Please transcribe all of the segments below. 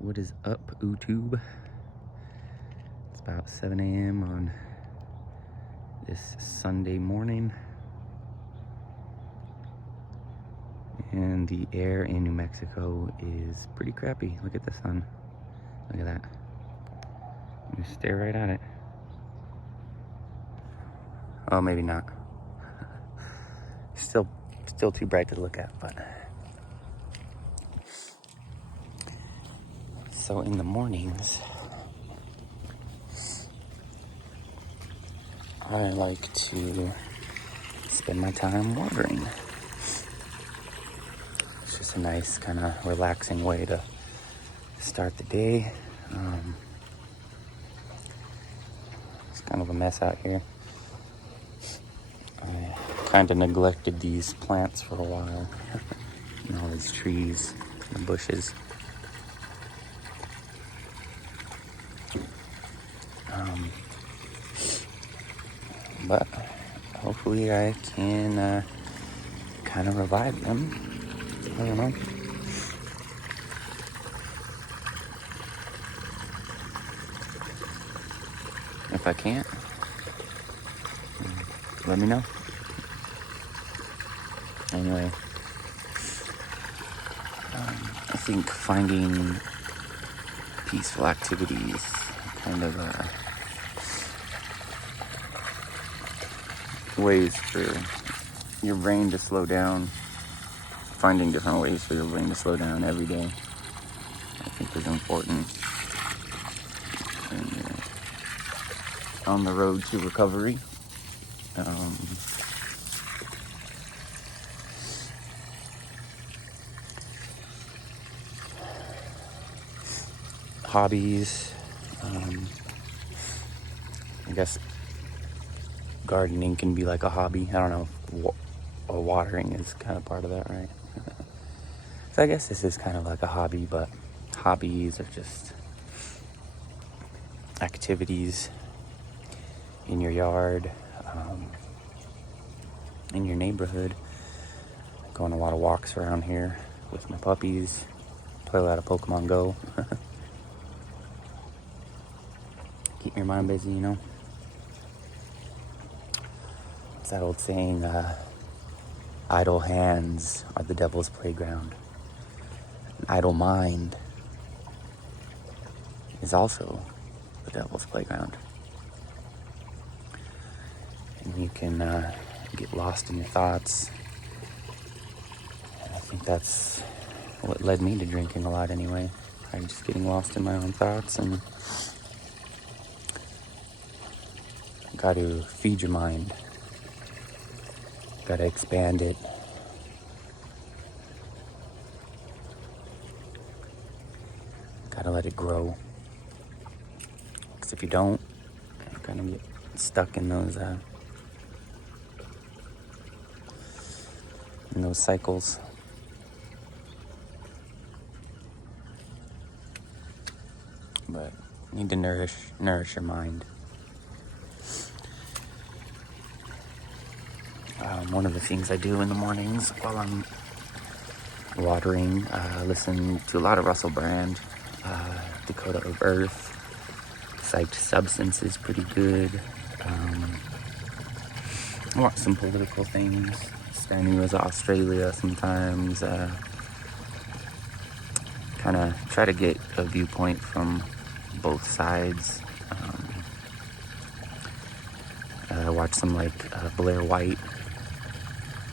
What is up, YouTube? It's about 7 a.m. on this Sunday morning, and the air in New Mexico is pretty crappy. Look at the sun. Look at that. You stare right at it. Oh, maybe not. Still too bright to look at, but. So in the mornings, I like to spend my time watering. It's just a nice kind of relaxing way to start the day. It's kind of a mess out here. I kind of neglected these plants for a while. And all these trees and bushes. But hopefully I can kind of revive them. I don't know. If I can't, let me know. Anyway, I think finding peaceful activities kind of ways for your brain to slow down, finding different ways for your brain to slow down every day, I think is important. And, on the road to recovery. Hobbies, I guess gardening can be like a hobby. I don't know if watering is kind of part of that, right? So I guess this is kind of like a hobby, but hobbies are just activities in your yard, in your neighborhood. I go on a lot of walks around here with my puppies, play a lot of Pokemon Go. Keep your mind busy, you know. It's that old saying, idle hands are the devil's playground. An idle mind is also the devil's playground. And you can get lost in your thoughts. And I think that's what led me to drinking a lot anyway. I'm just getting lost in my own thoughts, and got to feed your mind. Got to expand it. Got to let it grow. Because if you don't, you're going to get stuck in those cycles. But you need to nourish your mind. One of the things I do in the mornings while I'm watering, listen to a lot of Russell Brand, Dakota of Earth. Psyched Substance is pretty good. I watch some political things. Sky News Australia sometimes. Kind of try to get a viewpoint from both sides. I watch some like Blair White.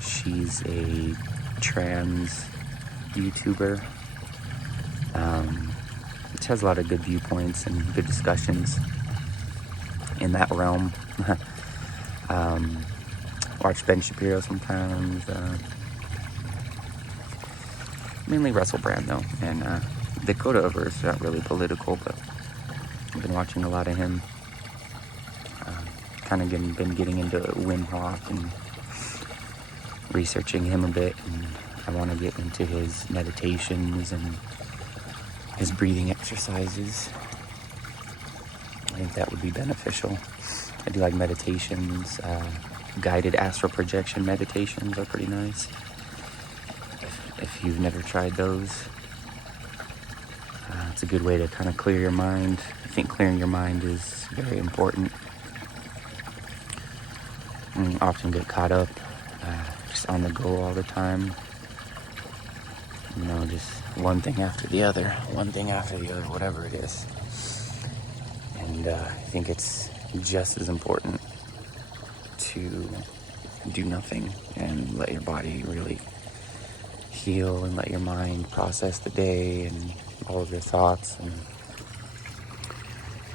She's a trans YouTuber. Which has a lot of good viewpoints and good discussions in that realm. Watch Ben Shapiro sometimes. Mainly Russell Brand though, and Dakota of Earth is not really political, but I've been watching a lot of him. Kind of been getting into Wim Hof and researching him a bit, and I want to get into his meditations and his breathing exercises. I think that would be beneficial. I do like meditations. Guided astral projection meditations are pretty nice. If you've never tried those, it's a good way to kind of clear your mind. I think clearing your mind is very important. We often get caught up just on the go all the time. You know, just one thing after the other, whatever it is. And I think it's just as important to do nothing and let your body really heal and let your mind process the day and all of your thoughts. And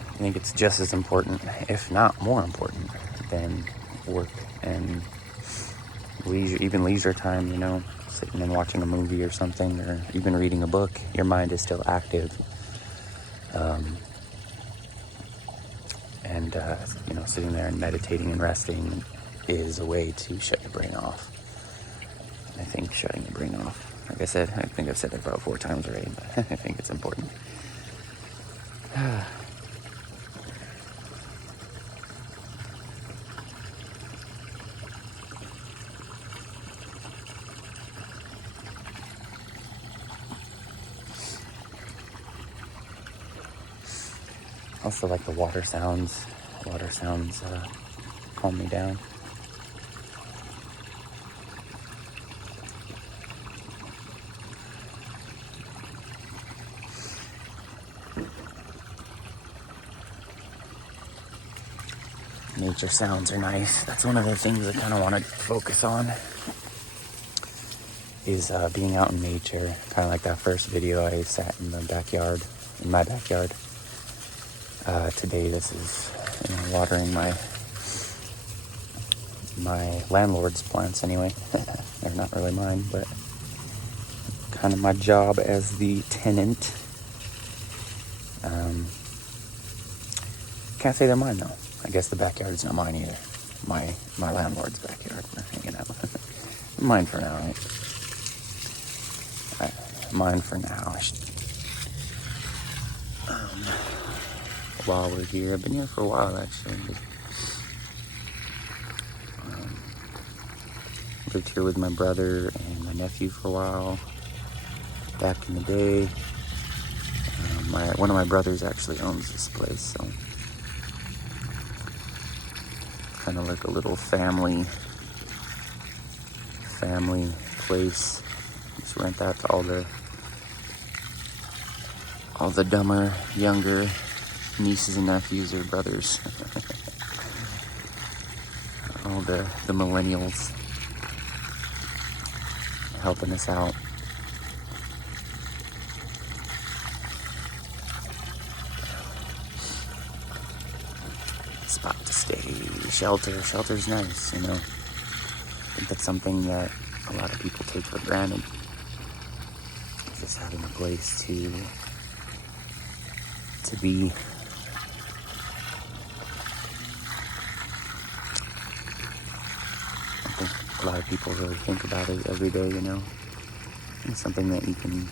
I think it's just as important, if not more important, than work and leisure, even leisure time, you know, sitting and watching a movie or something, or even reading a book. Your mind is still active. You know, sitting there and meditating and resting is a way to shut your brain off. And I think shutting your brain off, like I said, I think I've said it about 4 times already, but I think it's important. Also like the water sounds. Water sounds calm me down. Nature sounds are nice. That's one of the things I kind of want to focus on, is being out in nature. Kind of like that first video, I sat in my backyard. Today this is, you know, watering my landlord's plants anyway. They're not really mine, but kind of my job as the tenant. Can't say they're mine though. I guess the backyard's not mine either. My landlord's backyard. We're hanging out. Mine for now, right? Mine for now. While we're here, I've been here for a while actually. Lived here with my brother and my nephew for a while. Back in the day, one of my brothers actually owns this place, so kind of like a little family place. Just rent that to all the dumber, younger nieces and nephews or brothers. All the millennials helping us out. Spot to stay, shelter's nice, you know. I think that's something that a lot of people take for granted. Just having a place to be. I think a lot of people really think about it every day, you know. It's something that you can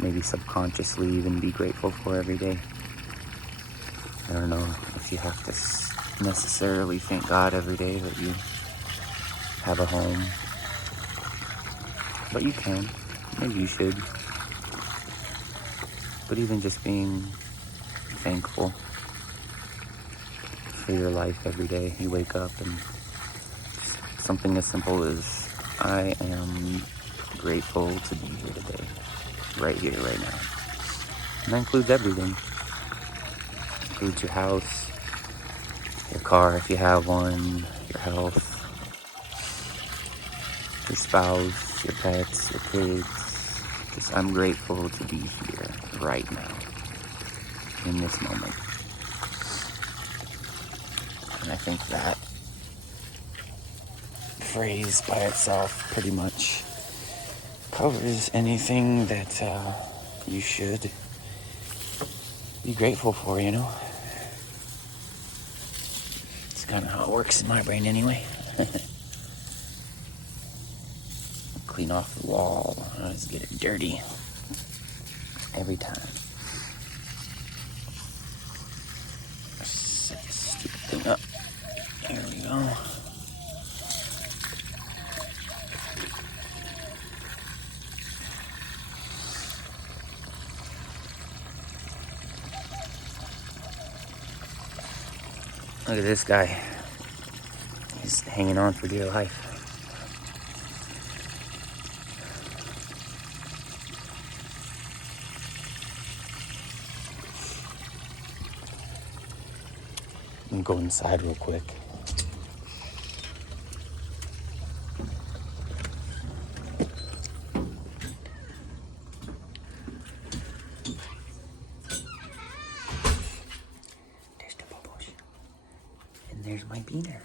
maybe subconsciously even be grateful for every day. I don't know if you have to necessarily thank God every day that you have a home, but you can. Maybe you should. But even just being thankful for your life every day, you wake up and something as simple as, I am grateful to be here today, right here, right now. And that includes everything. It includes your house, your car if you have one, your health, your spouse, your pets, your kids. Just, I'm grateful to be here right now, in this moment. And I think that phrase by itself pretty much covers anything that you should be grateful for, you know? It's kind of how it works in my brain anyway. Clean off the wall. I always get it dirty every time. Set this stupid thing up. Here we go. Look at this guy. He's hanging on for dear life. I'm gonna go inside real quick. There's the bubbles. And there's my beaner.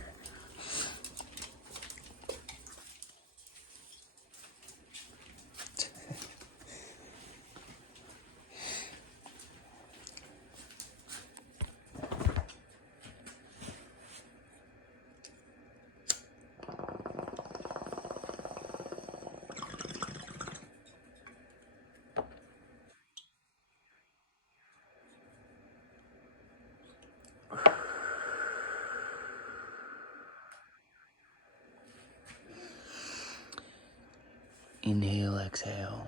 Inhale, exhale.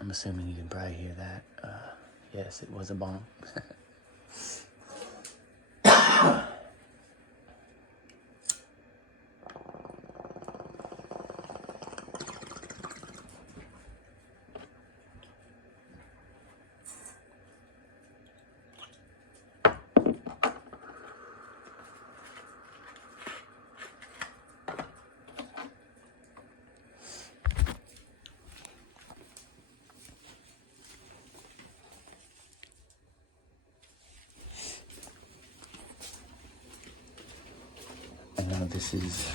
I'm assuming you can probably hear that. Yes, it was a bomb. This is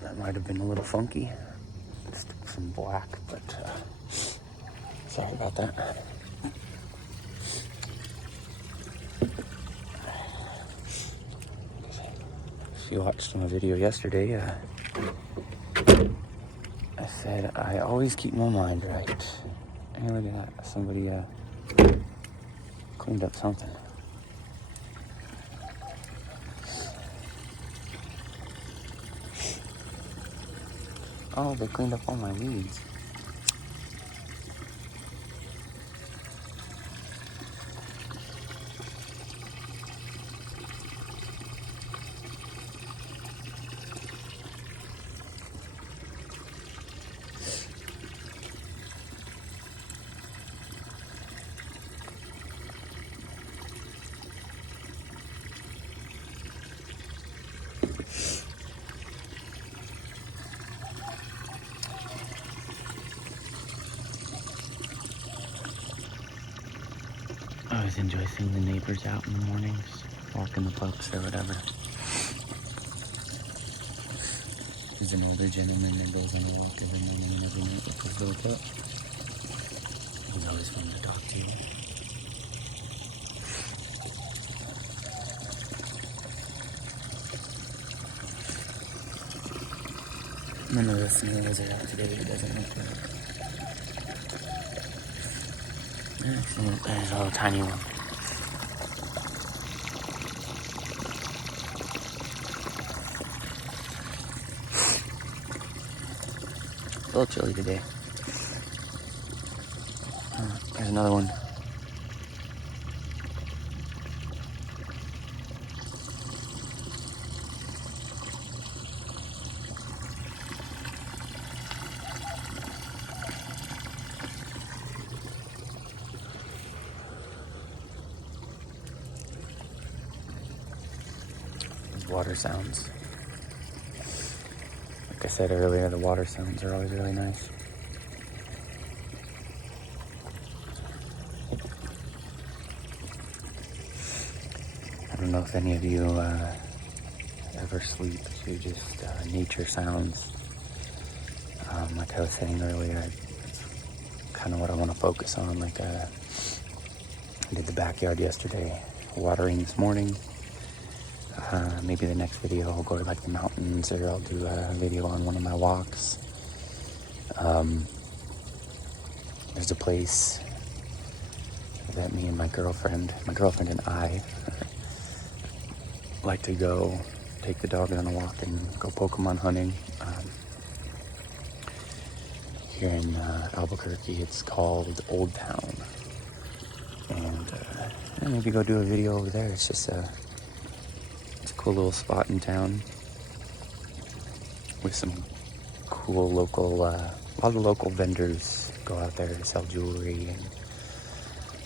that might have been a little funky. Just some black, but sorry about that. If you watched my video yesterday, I said I always keep my mind right. Hey, look at that. Somebody cleaned up something. Oh, they cleaned up all my weeds. I always enjoy seeing the neighbors out in the mornings, walking the pups or whatever. There's an older gentleman that goes on a walk every morning and every night with his little pup. He's always fun to talk to. None of the snails are out today, it doesn't look like. There's a little tiny one. A little chilly today. There's another one. Water sounds. Like I said earlier, the water sounds are always really nice. I don't know if any of you ever sleep to just nature sounds. Like I was saying earlier, it's kind of what I want to focus on. Like I did the backyard yesterday, watering this morning. Maybe the next video I'll go to like the mountains, or I'll do a video on one of my walks. There's a place that me and my girlfriend and I like to go take the dog on a walk and go Pokemon hunting. Here in Albuquerque, it's called Old Town. And maybe go do a video over there. It's just it's a cool little spot in town with some cool local, a lot of local vendors go out there to sell jewelry, and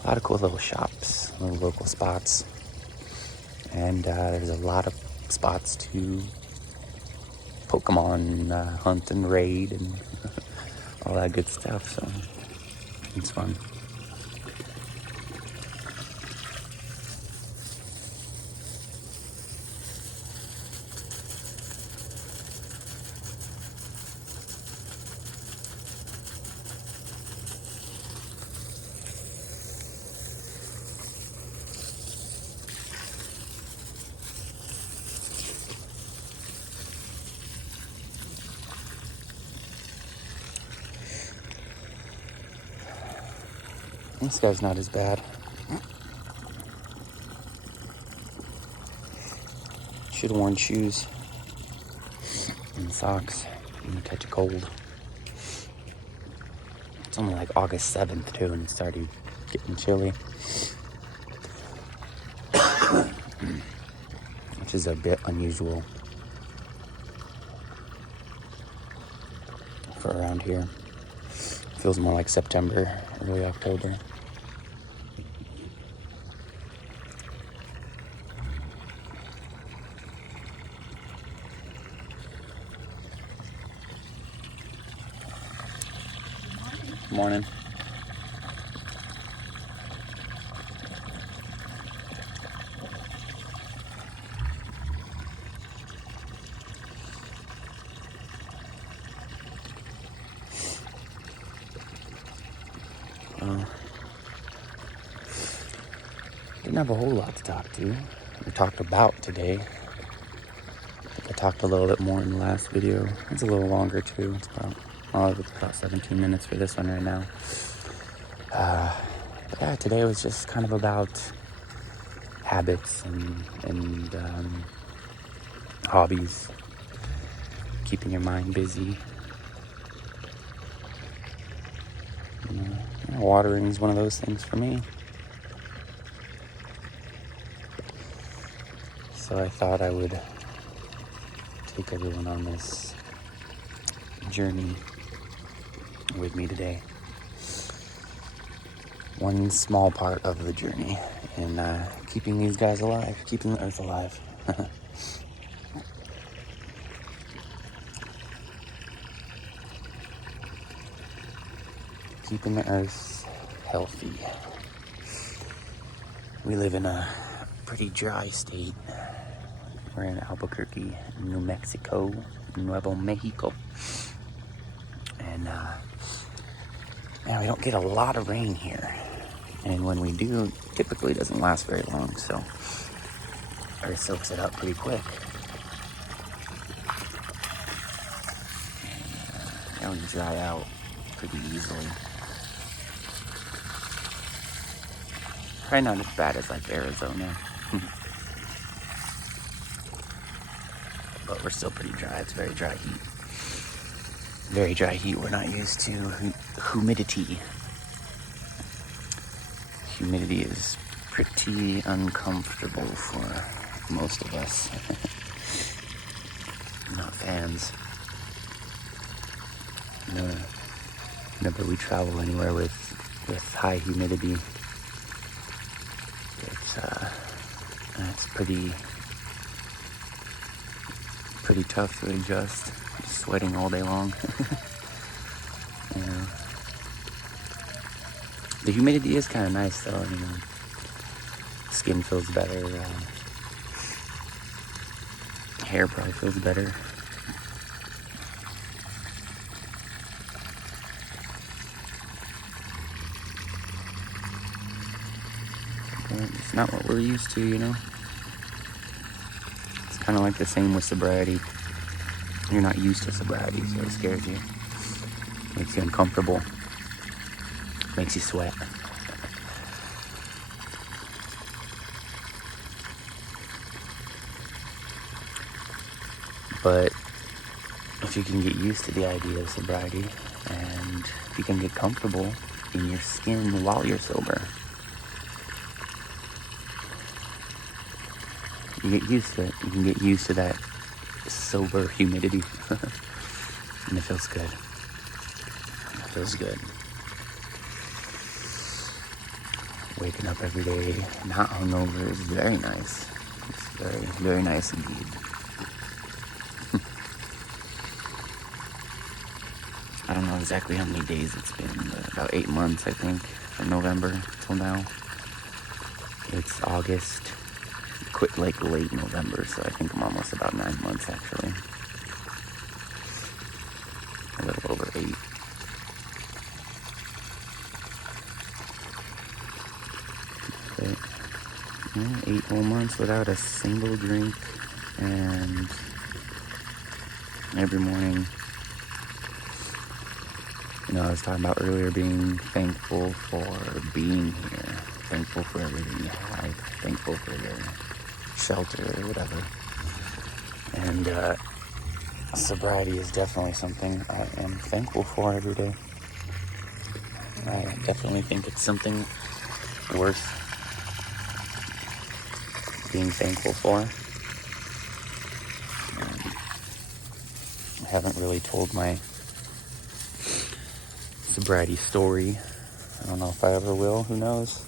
a lot of cool little shops, little local spots. And there's a lot of spots to Pokemon hunt and raid and all that good stuff, so it's fun. This guy's not as bad. Should have worn shoes and socks. I'm gonna catch a cold. It's only like August 7th too, and it started getting chilly. Which is a bit unusual for around here. Feels more like September, early October. Morning. Didn't have a whole lot to talk to. We talked about today. I think I talked a little bit more in the last video. It's a little longer too. It's about 17 minutes for this one right now. But yeah, today was just kind of about habits and hobbies, keeping your mind busy. Watering is one of those things for me. So I thought I would take everyone on this journey with me today. One small part of the journey in keeping these guys alive, keeping the earth alive. Keeping the earth healthy. We live in a pretty dry state. We're in Albuquerque, New Mexico, Nuevo Mexico. And we don't get a lot of rain here. And when we do, it typically doesn't last very long, so earth soaks it up pretty quick. And we dry out pretty easily. Probably not as bad as like Arizona. But we're still pretty dry. It's very dry heat. Very dry heat. We're not used to humidity. Humidity is pretty uncomfortable for most of us. Not fans. Whenever we travel anywhere with high humidity, it's pretty tough to adjust. Just sweating all day long. Yeah. The humidity is kind of nice though, Skin feels better. Hair probably feels better. But it's not what we're used to, It's kind of like the same with sobriety. You're not used to sobriety, so it scares you. Makes you uncomfortable. Makes you sweat. But if you can get used to the idea of sobriety, and if you can get comfortable in your skin while you're sober, you get used to it. You can get used to that sober humidity. And it feels good. It feels good. Waking up every day not hungover is very nice. It's very, very nice indeed. I don't know exactly how many days it's been, but about 8 months, I think, from November till now. It's August. Quit like late November, so I think I'm almost about 9 months actually. A little over 8. But, yeah, 8 whole months without a single drink, and every morning, I was talking about earlier being thankful for being here, thankful for everything you have, thankful for your shelter or whatever. And sobriety is definitely something I am thankful for every day. I definitely think it's something worth being thankful for. I haven't really told my sobriety story. I don't know if I ever will, who knows.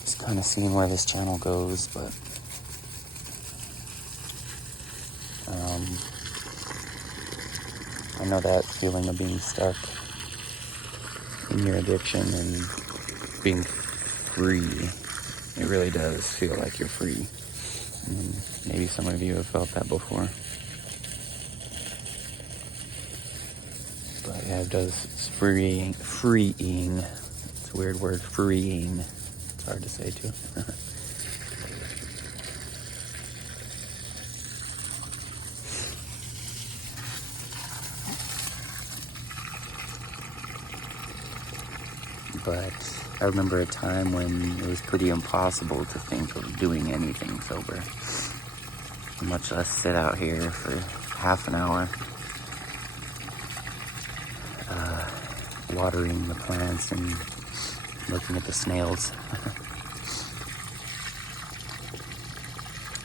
Just kind of seeing where this channel goes, but I know that feeling of being stuck in your addiction and being free. It really does feel like you're free. And maybe some of you have felt that before. But yeah, it does. It's freeing. It's a weird word, freeing. It's hard to say too. But I remember a time when it was pretty impossible to think of doing anything sober, much less sit out here for half an hour watering the plants and looking at the snails.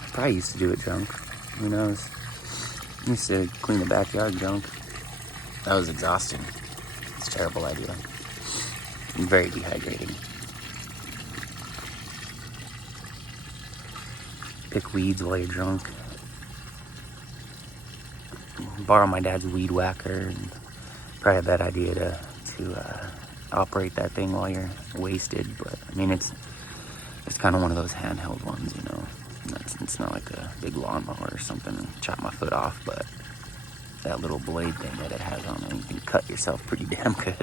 I probably used to do it drunk. Who knows? I used to clean the backyard drunk. That was exhausting. It's a terrible idea. Very dehydrating. Pick weeds while you're drunk. Borrow my dad's weed whacker. And probably a bad idea to operate that thing while you're wasted. But I mean, it's kind of one of those handheld ones, It's not like a big lawnmower or something. Chop my foot off, but that little blade thing that it has on it, you can cut yourself pretty damn good.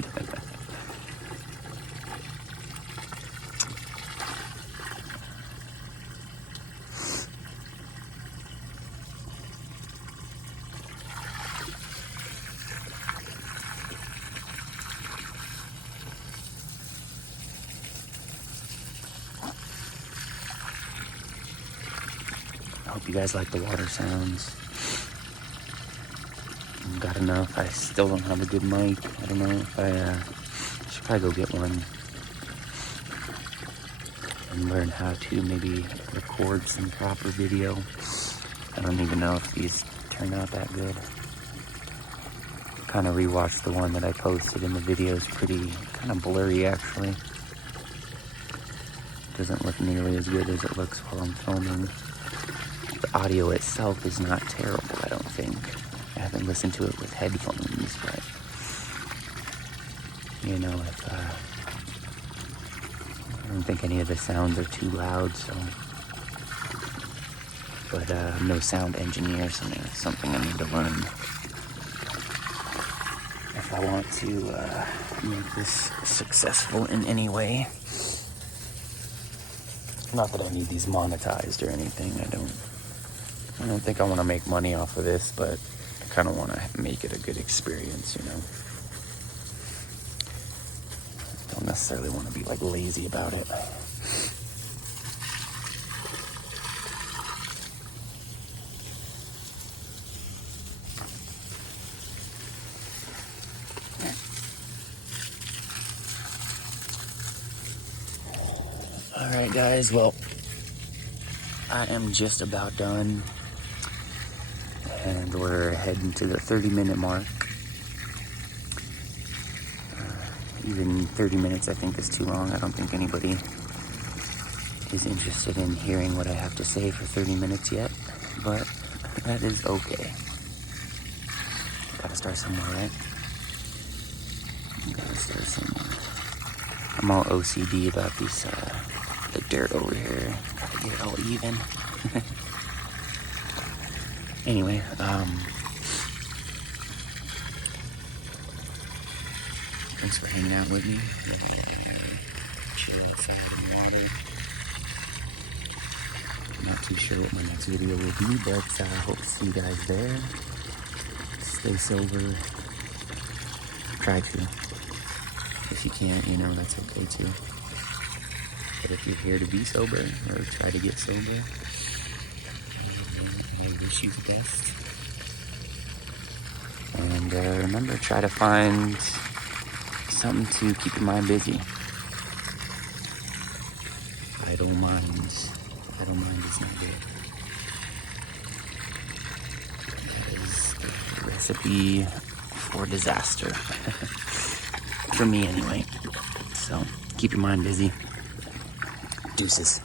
I hope you guys like the water sounds. Got enough. I still don't have a good mic. I don't know if I should probably go get one and learn how to maybe record some proper video. I don't even know if these turn out that good. Kind of rewatched the one that I posted, and the video's pretty kind of blurry actually. Doesn't look nearly as good as it looks while I'm filming. The audio itself is not terrible, I don't think. I haven't listened to it with headphones, but if I don't think any of the sounds are too loud, so. But I'm no sound engineer, so it's something I need to learn if I want to make this successful in any way. Not that I need these monetized or anything. I don't think I want to make money off of this, but I kind of want to make it a good experience, Don't necessarily want to be like lazy about it. Alright guys, well, I am just about done, and we're heading to the 30-minute mark. Even 30 minutes I think is too long. I don't think anybody is interested in hearing what I have to say for 30 minutes yet, but that is okay. Gotta start somewhere, right? Gotta start somewhere. I'm all OCD about these, the dirt over here. Gotta get it all even. Anyway, thanks for hanging out with me. Chill outside in the water. I'm not too sure what my next video will be, but I hope to see you guys there. Stay sober. Try to. If you can't, you know, that's okay too. But if you're here to be sober or try to get sober, I wish you the best. And remember, try to find something to keep your mind busy. Idle mind is not good. That is a recipe for disaster. For me anyway. So keep your mind busy. Deuces.